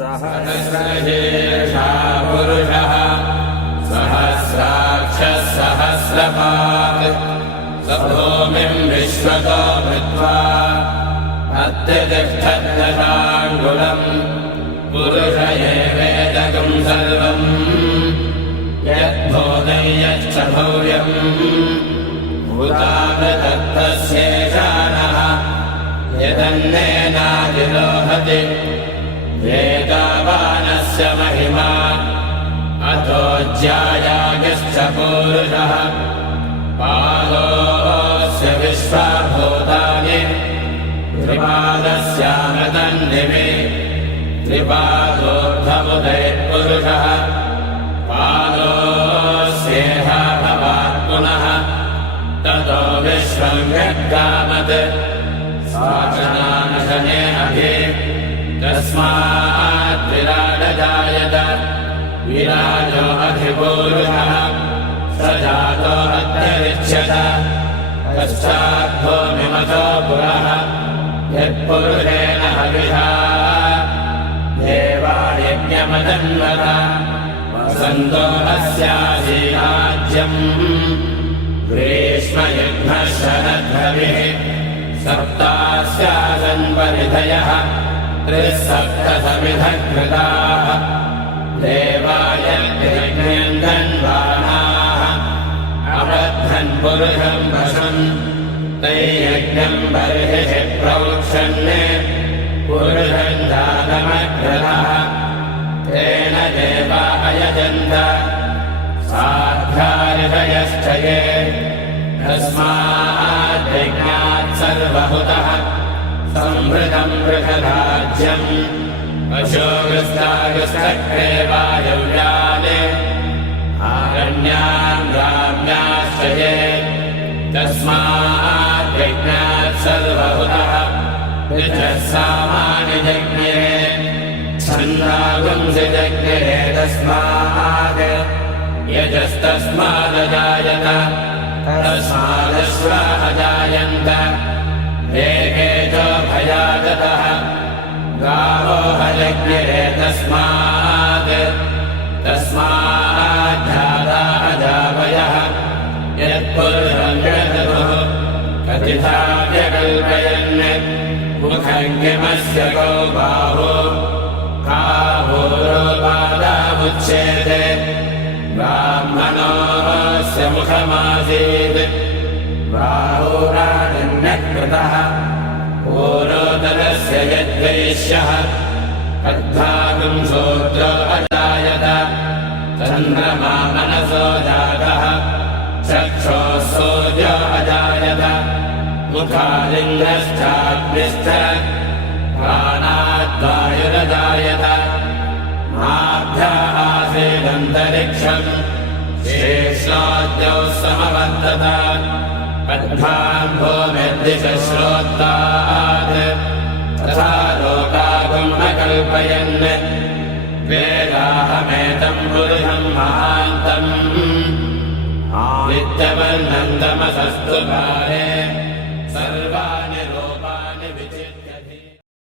सहस्रशीर्षा पुरुषः सहस्राक्षः सहस्रपात् स भूमिं विश्वतो भूत्वा अत्यतिष्ठद्दशाङ्गुलम् पुरुष एवेदकं सर्वम् यद्भूतं यच्च भव्यम् भूतामृतत्तस्येषाणः यदन्नेनादिरोहति एतावानस्य महिमा अतो ज्यायागश्च पुरुषः पादोऽस्य विश्वभूतानि त्रिपादस्यामृतन्निमे त्रिपादोऽर्धमुदयः पुरुषः पादोऽस्येह भवात् पुनः ततो विश्वं व्यगामत् साचनानशने अभि तस्मात् विराडजायत विराजो अधिपूरुषः स जातो अध्यरिच्यत पश्चात् भूमिमतो पुरः यत्पुरुषेण हविषा देवा यज्ञमदन्वत वसन्तो अस्यासीराज्यम् ग्रीष्मयुग्मः शरद्रविः सप्तास्यासन् परिधयः त्रिसप्तसमिधः कृताः देवाय यज्ञन्धन्वानाः अबद्धन् पुरुषं वशन् तैयज्ञं बर्हिः प्रोक्षन् पुरुषं दानमग्रतः तेन देवा अयजन्त साध्यार्हयश्च ये तस्मात् यज्ञात् सर्वहुतः संवृतं बृहदाज्यम् अशोगस्तागस्तक्रे वायव्याले आरण्यां ग्राम्याश्च ये तस्मात् यज्ञात् सर्वहुतः ऋचः सामानि यज्ञे छन्दागुंसि यज्ञे तस्मात् यजस्तस्मादजायत तस्मादश्वा अजायन्त एके च भयागतः गावो हयज्ञे तस्मात् तस्माद्धाता अजावयः यत्पुरुषं जगतुः कथिता व्यकल्पयन् मुखङ्गिमस्य गो बाहो काभूरोपादामुच्येते ब्राह्मणोऽस्य मुखमासीत् बाहुराजन्यकृतः पूरोदरस्य यद्वैश्यः तद्भागं शूद्रो अजायत चन्द्रमा मनसो जातः चक्षोः सूर्यो अजायत मुखादिन्द्रश्चाग्निश्च प्राणाद्वायुरजायत आभ्या आसीदन्तरिक्षम् शेषाद्यौ समवर्तत पद्भान् भूमिर्दिशश्रोत्तात् तथा लोकागुम् अकल्पयन् वेदाहमेतं पुरुषं महान्तम् आदित्यवर्णं तमसस्तु काले